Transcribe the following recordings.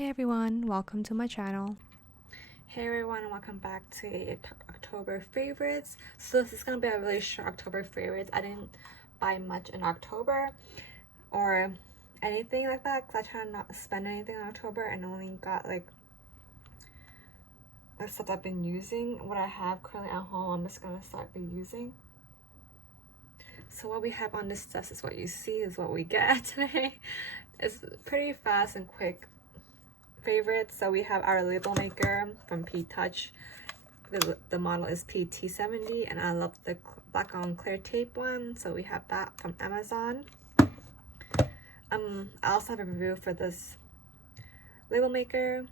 Hey everyone, welcome to my channel. Hey everyone, and welcome back to October favorites. So this is gonna be a really short October favorites. I didn't buy much in October or anything like that because I try to not spend anything in October and only got like the stuff I've been using. What I have currently at home, I'm just gonna start reusing. So what we have on this desk is what you see, is what we get today. It's pretty fast and quick favorites. So we have our label maker from P-Touch. The model is PT70, and I love the black on clear tape one, so we have that from Amazon. I also have a review for this label maker.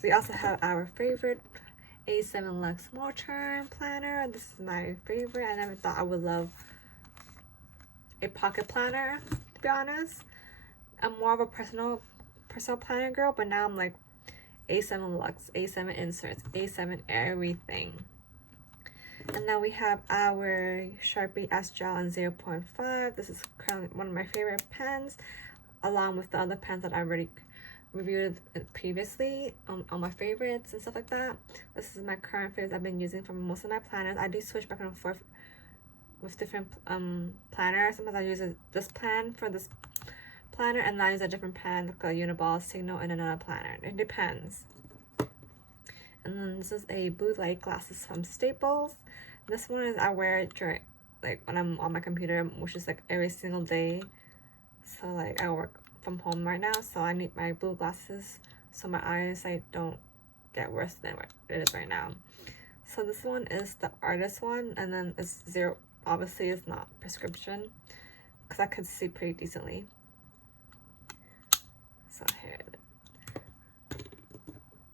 We also have our favorite A7 Lux Mortar planner. This is my favorite. I never thought I would love a pocket planner, to be honest. I'm more of a personal planner girl, but now I'm like A7 Lux, A7 inserts, A7 everything. And now we have our Sharpie S-Gel in 0.5. This is currently one of my favorite pens, along with the other pens that I already reviewed previously on my favorites and stuff like that. This is my current favorites I've been using for most of my planners. I do switch back and forth with different planners. Sometimes I use this plan for this planner, and I use a different pen, like a Uniball Signo in another planner. It depends. And then this is a blue light glasses from Staples. This one is I wear it during, like, when I'm on my computer, which is like every single day. So like I work from home right now, so I need my blue glasses so my eyesight don't get worse than what it is right now. So this one is the artist one, and then it's zero. Obviously, it's not prescription because I could see pretty decently. So here,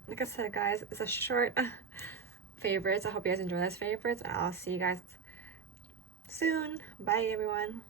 like I said, guys, it's a short favorites. I hope you guys enjoy this favorites, and I'll see you guys soon. Bye everyone.